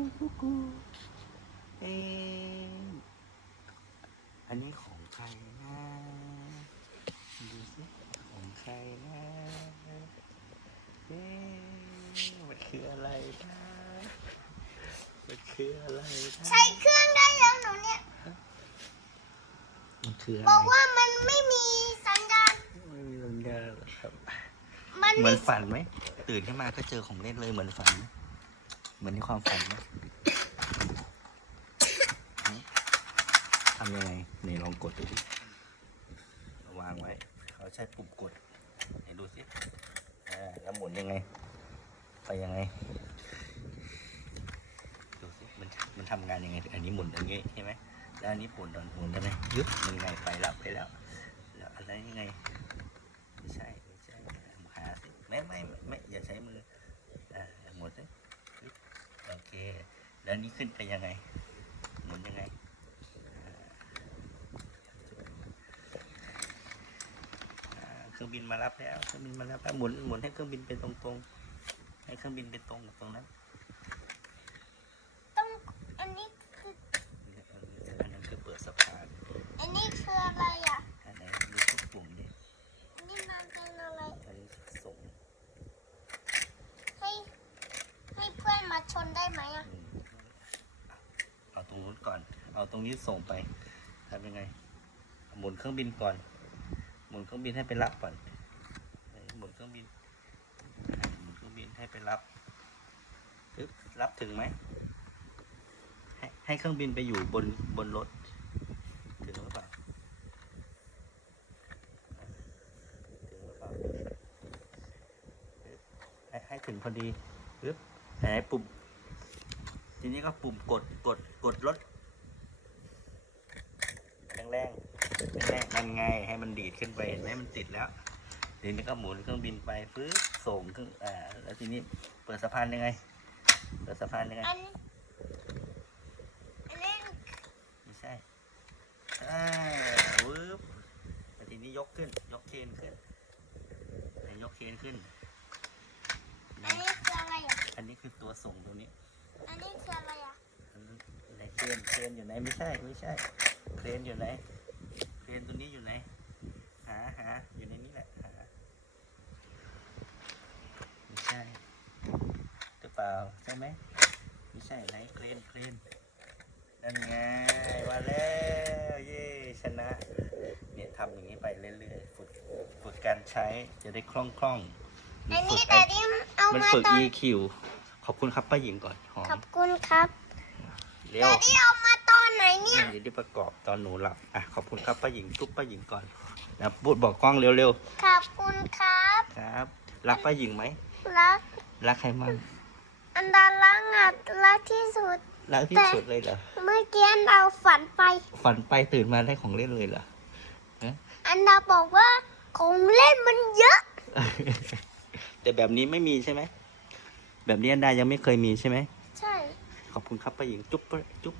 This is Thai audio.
กูกูกูเอ๊ะอันนี้ของใครนะดูสิของใครนะเอ๊ะมันคืออะไรนะมันคืออะไรนะใช้เครื่องได้แล้วหนูเนี่ยมันคืออะไรบอกว่ามันไม่มีสัญญาณไม่มีสัญญาณหรอกครับมันเหมืไม่อนฝันไหมตื่นขึ้นมาก็เจอของเล่นเลยเหมือนฝันไหม เหมือนในความฝันไหมหึทำยังไงนี่ลองกดดูดิวางไว้เขาใช้ปุ่มกดไหนดูสิแล้วหมุนยังไง ไปยังไง ดูสิ มันมันทำงานยังไง อันนี้หมุนอย่างงี้ใช่ไหมแล้วอันนี้หมุนตอนหมุนได้ไหมยึดมันไงไปล้วไปแล้วแล้วอะไรยังไง ไม่ใช่ไม่ใช่หาสิไม่ไม่ไม่ไม่อย่าใช้มืออ่าหมุนสิปึ๊บโอเค แล้วนี้ขึ้นไปยังไง หมุนยังไงอ่าอ่าเครื่องบินมารับแล้ว เครื่องบินมารับแล้วหมุนหมุนให้เครื่องบินเป็นตรงๆ ให้เครื่องบินเป็นตรงกับตรงนั้นต้องอันนี้คือเนี่ยอันนี้อันนั้นคือเปิดสะพาน อันนี้คืออะไรอะอันไหนดูทุกปุ่มดิอันนี้มันเป็นอะไรอันนี้ส่งให้ให้เพื่อนมาชนได้ไหมอะอืมเอา ตรงนู้นก่อน เอาตรงนี้ส่งไปทำยังไง หมุนเครื่องบินก่อน หมุนเครื่องบินให้ไปรับก่อน หมุนเครื่องบิน หมุนเครื่องบินให้ไปรับปึ๊บรับถึงไหม ให้ให้เครื่องบินไปอยู่บนบนรถ ถึงหรือเปล่า ถึงหรือเปล่าให้ให้ถึงพอดีปึ๊บไหนปุ่ม ทีนี้ก็ปุ่มกดกดกดรถแรงๆแรงๆนั่นไงให้มันดีดขึ้นไปเห็นไหมมันติดแล้วทีนี้ก็หมุนเครื่องบินไปฟื้ส่งเครื่องอ่าแล้วทีนี้เปิดสะพานยังไง เปิดสะพานยังไงอันนี้อันนี้ไม่ใช่อ่าวืบแล้วทีนี้ยกขึ้น ยกเคนขึ้นไหนยกเคนขึ้นไหนอันนี้คืออะไรอะอันนี้คือตัวส่งตัวนี้อันนี้คืออะไรอะ ไหนเคร นเครนอยู่ไหนไม่ใช่ไม่ใช่เครนอยู่ไหนเครนตัวนี้อยู่ไหนหาหาอยู่ในนี้แหละหาไม่ใช่หรือเปล่าใช่ไหมไม่ใช่ไหนเครนเครนนั่นไงมาแล้วเย่ชนะเนี่ยทำอย่างนี้ไปเรื่อยๆฝึกฝึกการใช้จะได้คล่องคล่องๆอันนี้ฝึกแต่ที่เอามันมาฝึก ตอน EQ ขอบคุณครับป้าหญิงก่อนหอขอมบคุณครับ เร็วแต่ที่เอามาตอนไหนเนี่ยเดี๋ยวได้ประกอบตอนหนูหลับอะขอบคุณครับป้าหญิงทุบป้าหญิงก่อนนะพูดบอกกล้องเร็วขอบคุณครับ ๆครับ รักป้าหญิงไหมรัก รักใครมั่งอันดารักอะรักที่สุด รักที่สุดเลยเหรอเมื่อกี้อันดาฝันไป ฝันไปตื่นมาได้ของเล่นเลยเหรอ อันดาบอกว่าของเล่นมันเยอะ แต่แบบนี้ไม่มีใช่ไหมแบบนี้อันดายังไม่เคยมีใช่ไหมใช่ ขอบคุณครับป้าหญิงจุ๊บจุ๊บ